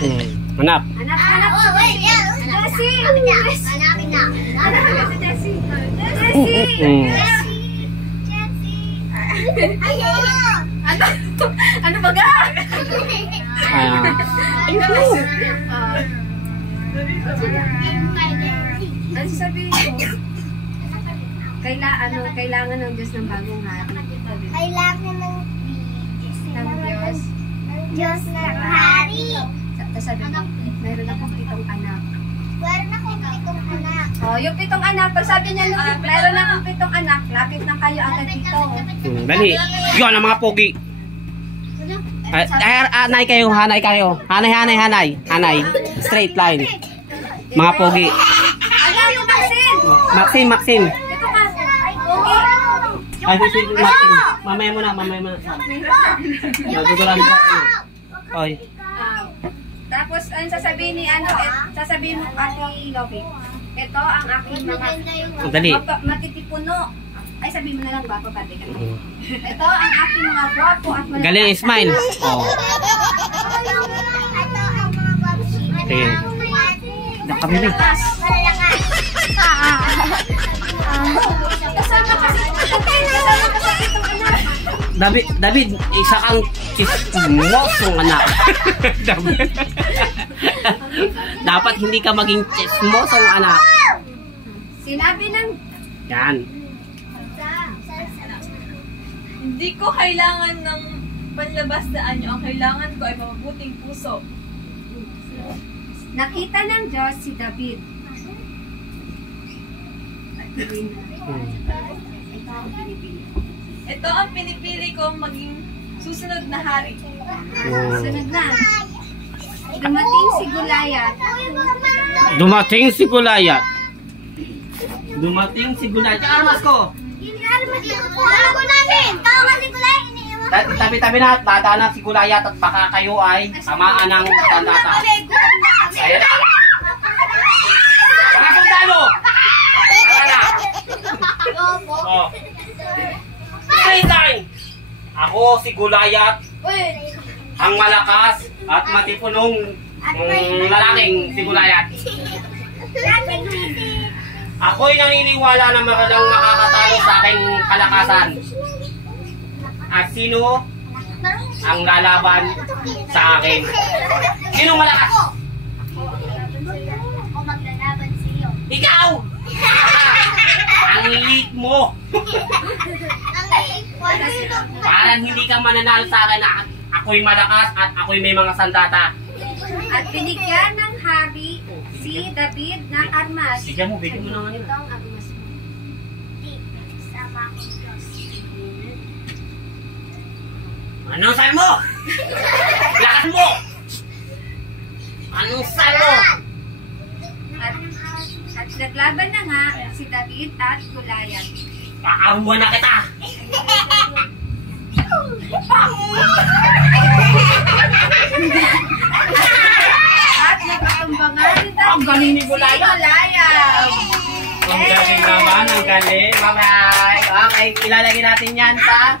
Hanap. Hanap si Jessie. Hanapin na. Hanapin si Jessie. Jessie. Ano ba ga? Ano sabihin ko? Kailangan ng Diyos ng bagong hari. Kailangan ng Diyos ng hari. Tapos sabi ko, mayroon akong 7 anak. Meron akong 7 anak. Oh, yung 7 anak, pag sabi niya, mayroon akong 7 anak, lapit na kayo agad dito. Dali. Yun ang mga pogi. Hanay kayo, hanay kayo. Hanay. Straight line. Mga pogi. Ano yung Maxine? Maxine. Ito ka. Pogi. Ay, Maxine. Mamaya mo na. Magugulan ka. Oy. Tapos, ang sasabihin ni sasabihin mo Ate Lovie, ito ang aking mga Dali. matitipuno. Ay, sabihin mo na lang ba, pati ka. Ito ang aking mga gwapo at malaki. Galing, smile. Oh. Sige. Kami na. Kasama kasi itong anak. David, isa kang chismosong anak. Dapat hindi ka maging chismosong anak. Sinabi ng... Yan. Hindi ko kailangan ng panlabas na anyo. Ang kailangan ko ay mabuting puso. Nakita ng Diyos si David. Ito ang pinipili kong maging susunod na hari. Sunod na. Dumating si Goliath. Dumating si Goliath. Armas ko. Tabi-tabi na, dadaan na si Goliath at baka kayo ay tamaan ng sandata. Ayan na. Mga sundalo! Oh. Stay. Ako si Goliath, ang malakas at matipunong lalaking si Goliath. Ako'y naniniwala na magalang makakatalo sa aking kalakasan. At sino ang lalaban sa akin? Sino malakas? Ako maglalaban sa iyo. Ikaw! Ang liit mo! Parang hindi ka mananalo sa akin na ako'y malakas at ako'y may mga sandata. At binigyan ng hari si David ng armas. Bigyan mo na nga nila. Ito ang armas mo. Sama ko Diyos. Anong sal mo? Lakas mo! Anong sal mo? At naglaban na nga si David at Goliath. Kakahuwa na kita! At nagpatumbangan ni David. Ang galing ni Goliath! Ang galing naman, ang galing. Bye-bye! Okay, ilalagay natin yan sa